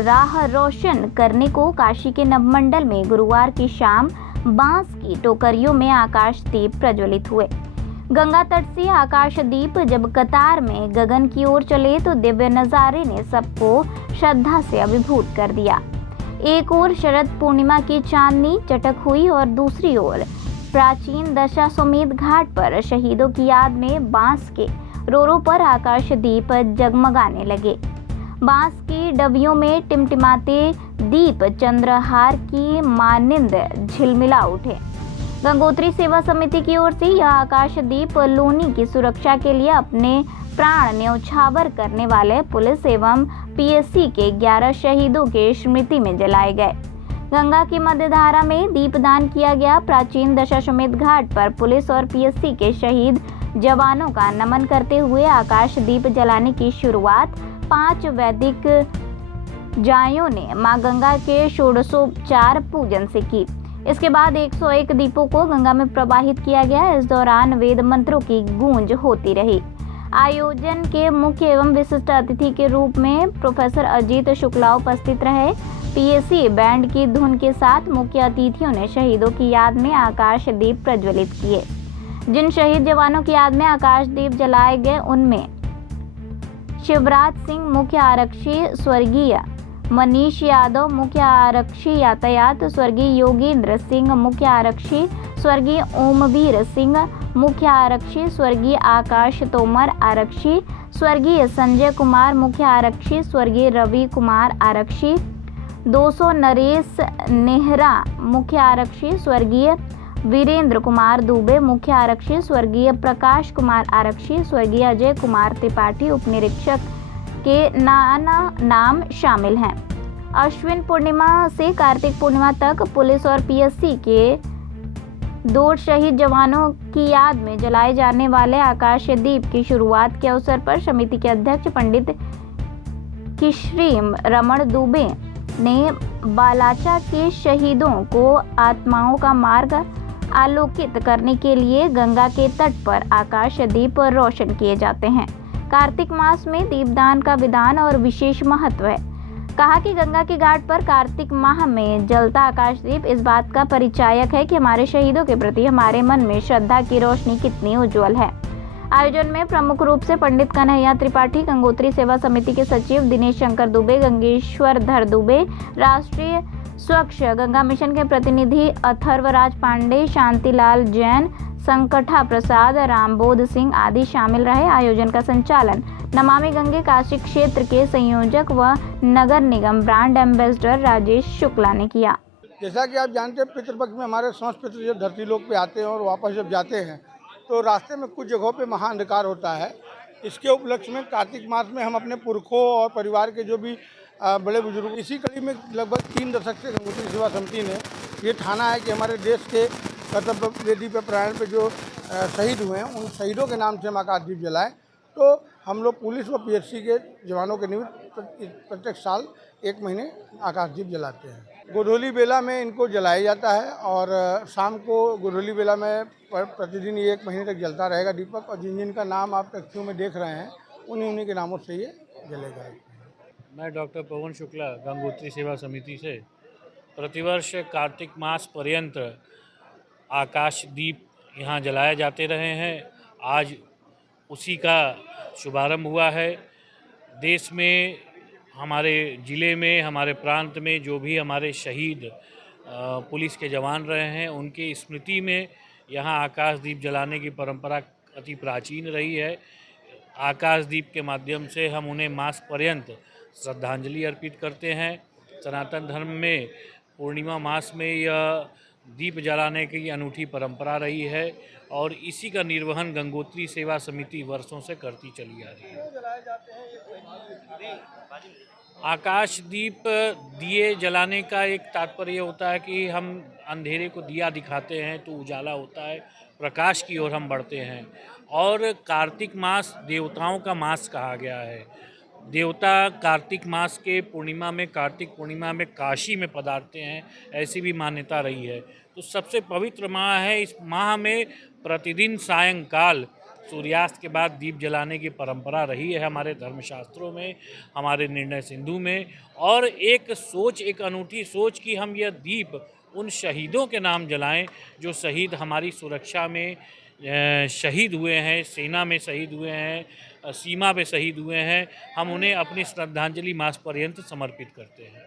राह रोशन करने को काशी के नवमंडल में गुरुवार की शाम बांस की टोकरियों में आकाश दीप प्रज्वलित हुए। गंगा तट से आकाश दीप जब कतार में गगन की ओर चले तो दिव्य नजारे ने सबको श्रद्धा से अभिभूत कर दिया। एक ओर शरद पूर्णिमा की चांदनी चटक हुई और दूसरी ओर प्राचीन दशाश्वमेध घाट पर शहीदों की याद में बांस के रोरों पर आकाश दीप जगमगाने लगे। बांस की डबियों में टिमटिमाते दीप चंद्रहार की मानिंद झिलमिला उठे। गंगोत्री सेवा समिति की ओर से यह आकाश दीप लोनी की सुरक्षा के लिए अपने प्राण न्यौछावर करने वाले पुलिस एवं पीएससी के 11 शहीदों के स्मृति में जलाए गए। गंगा की मध्यधारा में दीपदान किया गया। प्राचीन दशाश्वमेध घाट पर पुलिस और पीएससी के शहीद जवानों का नमन करते हुए आकाश दीप जलाने की शुरुआत 5 वैदिक जायों ने मां गंगा के षोडशोपचार पूजन से की। इसके बाद 101 दीपों को गंगा में प्रवाहित किया गया। इस दौरान वेद मंत्रों की गूंज होती रही। आयोजन के मुख्य एवं विशिष्ट अतिथि के रूप में प्रोफेसर अजीत शुक्ला उपस्थित रहे। पीएससी बैंड की धुन के साथ मुख्य अतिथियों ने शहीदों की याद में आकाश दीप प्रज्वलित किए। जिन शहीद जवानों की याद में आकाश दीप जलाए गए उनमें शिवराज सिंह मुख्य आरक्षी, स्वर्गीय मनीष यादव मुख्य आरक्षी यातायात, स्वर्गीय योगेंद्र सिंह मुख्य आरक्षी, स्वर्गीय ओमवीर सिंह मुख्य आरक्षी, स्वर्गीय आकाश तोमर आरक्षी, स्वर्गीय संजय कुमार मुख्य आरक्षी, स्वर्गीय रवि कुमार आरक्षी, 200 नरेश नेहरा मुख्य आरक्षी, स्वर्गीय वीरेंद्र कुमार दुबे मुख्य आरक्षी, स्वर्गीय प्रकाश कुमार आरक्षी, स्वर्गीय अजय कुमार त्रिपाठी उपनिरीक्षक के नाम शामिल हैं। अश्विन पूर्णिमा से कार्तिक पूर्णिमा तक पुलिस और पीएससी के 2 शहीद जवानों की याद में जलाए जाने वाले आकाश दीप की शुरुआत के अवसर पर समिति के अध्यक्ष पंडित किश्री रमण दुबे ने बालाचा के शहीदों को आत्माओं का मार्ग आलोकित करने के लिए गंगा के तट पर आकाश दीप रोशन किए जाते हैं। कार्तिक मास में दीपदान का विधान और विशेष महत्व है। कहा कि गंगा के घाट पर कार्तिक माह में जलता आकाशदीप इस बात का परिचायक है कि हमारे शहीदों के प्रति हमारे मन में श्रद्धा की रोशनी कितनी उज्जवल है। आयोजन में प्रमुख रूप से पंडित कन्हैया त्रिपाठी, गंगोत्री सेवा समिति के सचिव दिनेश शंकर दुबे, गंगेश्वर धर दुबे, राष्ट्रीय स्वच्छ गंगा मिशन के प्रतिनिधि अथर्वराज पांडे, शांतिलाल जैन, संकठा प्रसाद, रामबोध सिंह आदि शामिल रहे। आयोजन का संचालन नमामि गंगे काशी क्षेत्र के संयोजक व नगर निगम ब्रांड एम्बेसडर राजेश शुक्ला ने किया। जैसा कि आप जानते हैं, पितृपक्ष में हमारे समस्त पितृ जब धरती लोक पे आते हैं और वापस जब जाते हैं तो रास्ते में कुछ जगहों पे महाअंधकार होता है। इसके उपलक्ष्य में कार्तिक मास में हम अपने पुरखों और परिवार के जो भी बड़े बुजुर्ग, इसी कड़ी में लगभग 3 दशक से गंगोत्री सेवा समिति ने ये ठाना है कि हमारे देश के कर्तव्य वेदी पे प्राण पे जो शहीद हुए हैं उन शहीदों के नाम से हम आकाशदीप जलाएं। तो हम लोग पुलिस व पीएससी के जवानों के निमित्त प्रत्येक साल 1 महीने आकाशदीप जलाते हैं। गोधूली बेला में इनको जलाया जाता है और शाम को गोधूली बेला में प्रतिदिन ये 1 महीने तक जलता रहेगा दीपक। और जिन जिन का नाम आप तख्तियों में देख रहे हैं उन्हीं के नामों से ये जलेगा। मैं डॉक्टर पवन शुक्ला गंगोत्री सेवा समिति से प्रतिवर्ष कार्तिक मास पर्यंत आकाश दीप यहाँ जलाए जाते रहे हैं। आज उसी का शुभारंभ हुआ है। देश में, हमारे ज़िले में, हमारे प्रांत में जो भी हमारे शहीद पुलिस के जवान रहे हैं उनकी स्मृति में यहाँ आकाश दीप जलाने की परंपरा अति प्राचीन रही है। आकाश दीप के माध्यम से हम उन्हें मास पर्यंत श्रद्धांजलि अर्पित करते हैं। सनातन धर्म में पूर्णिमा मास में यह दीप जलाने की अनूठी परंपरा रही है और इसी का निर्वहन गंगोत्री सेवा समिति वर्षों से करती चली आ रही है। आकाश दीप दिए जलाने का एक तात्पर्य होता है कि हम अंधेरे को दिया दिखाते हैं तो उजाला होता है, प्रकाश की ओर हम बढ़ते हैं। और कार्तिक मास देवताओं का मास कहा गया है। देवता कार्तिक मास के पूर्णिमा में, कार्तिक पूर्णिमा में काशी में पधारते हैं, ऐसी भी मान्यता रही है। तो सबसे पवित्र माह है। इस माह में प्रतिदिन सायंकाल सूर्यास्त के बाद दीप जलाने की परंपरा रही है हमारे धर्मशास्त्रों में, हमारे निर्णय सिंधु में। और एक सोच, एक अनूठी सोच कि हम यह दीप उन शहीदों के नाम जलाएं जो शहीद हमारी सुरक्षा में शहीद हुए हैं, सेना में शहीद हुए हैं, सीमा पे शहीद हुए हैं। हम उन्हें अपनी श्रद्धांजलि मास पर्यंत समर्पित करते हैं।